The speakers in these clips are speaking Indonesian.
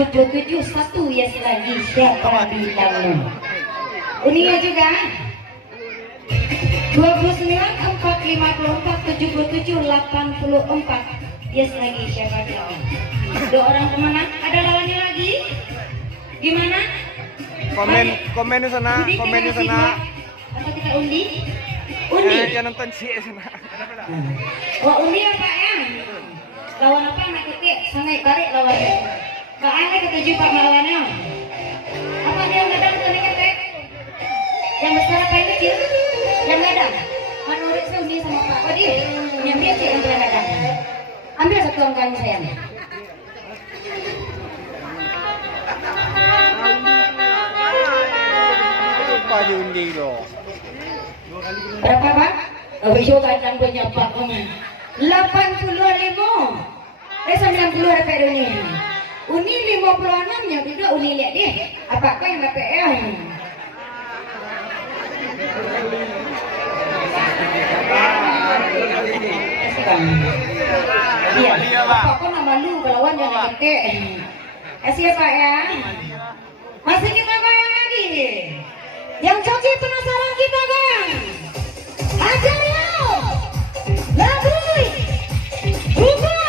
77 satu yes lagi siapa bilang Unia juga 29 4 54 77 84 yes lagi siapa bilang dua orang kemana ada lawannya lagi gimana komen di sana atau kita undi yang nonton sih sana oh undi apa ya lawan apa anak titik sangai tarik lawannya Kak Ane ketujuh Pak lawannya apa dia yang gadang tuh ketek yang besar apa yang kecil yang gadang menurut saya undi sama Pak Odi yang dia sih yang gadang ambil satu angkanya sayang lupa diundi loh berapa Pak? Oh iya kadang punya Pak 85 90 dapat dunia Uni 56 yang juga Uni lihat deh apakah yang dapat ya iya apa nama lu lawan jangan gede kasih ya Pak ya masih kita goyang lagi yang coki penasaran kita bang ajar ya Labui buka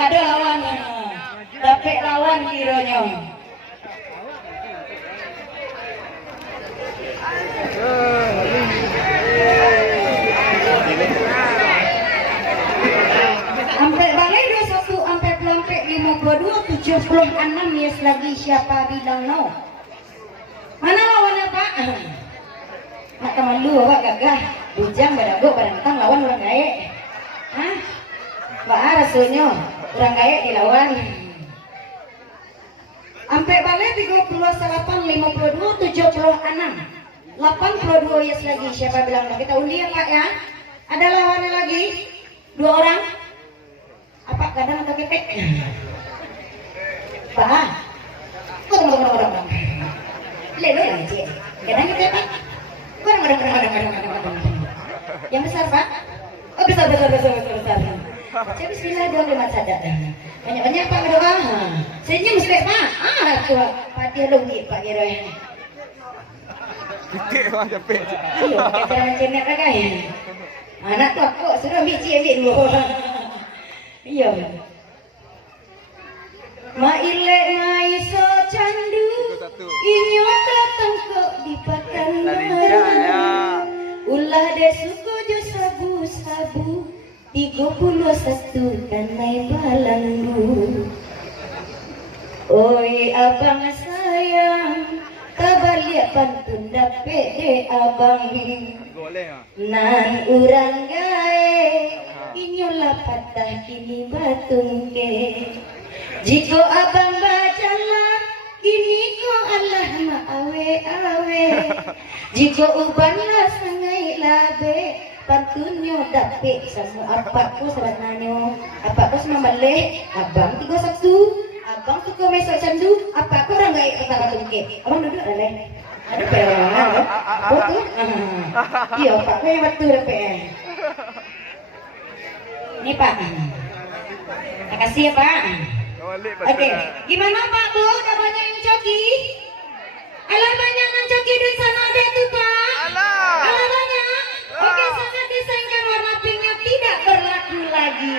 ada lawannya dapat lawan kiranya sampai balik 21 sampai pelampai 52 76 yes lagi siapa bilang no mana lawannya Pak nak teman lu Pak gagah bujang badago badantang lawan orang gaek hah Pak rasanya orang gaek dilawan sampai balik 38 52 76 82 yes lagi siapa bilang no kita undi ya Pak ya ada lawannya lagi dua orang apa kadang atau ketek Pak orang lelo yang cik kadang kita Pak yang besar Pak oh besar saya bismillah doa lima sadat banyak Pak berdoa senyum sekali Pak tua Pak dia lungi Pak kira titik mah capek iya kita mencenek kan anak tu aku sudah ambil dua iya ma ile ngai so candu inyo datang kok di pakan ulah de suku jo sabu 31 kan naik balanggu oi abang sayang kabalia pantun dapet de abang nan urang gae inyola patah kini batung ke jiko abang bacalah kini ko Allah maawe awe. Jika ubanlah sangai labe, pantunyo dapik sama apaku serananyo. Apaku semamale, abang 31. Abang tuh mesok candu, apa aku orang gak kata tungke. Abang duduk ada. Ada perangan, betul? Iya, Pak, kayak waktu ada PM. Ini Pak. Makasih ya Pak. Balik Oke, gimana Pak Bu? Udah banyak yang coki? Alah banyak yang coki di sana ada tuh Pak. Alah banyak. Oke, sangat desainkan warna pinknya tidak berlaku lagi.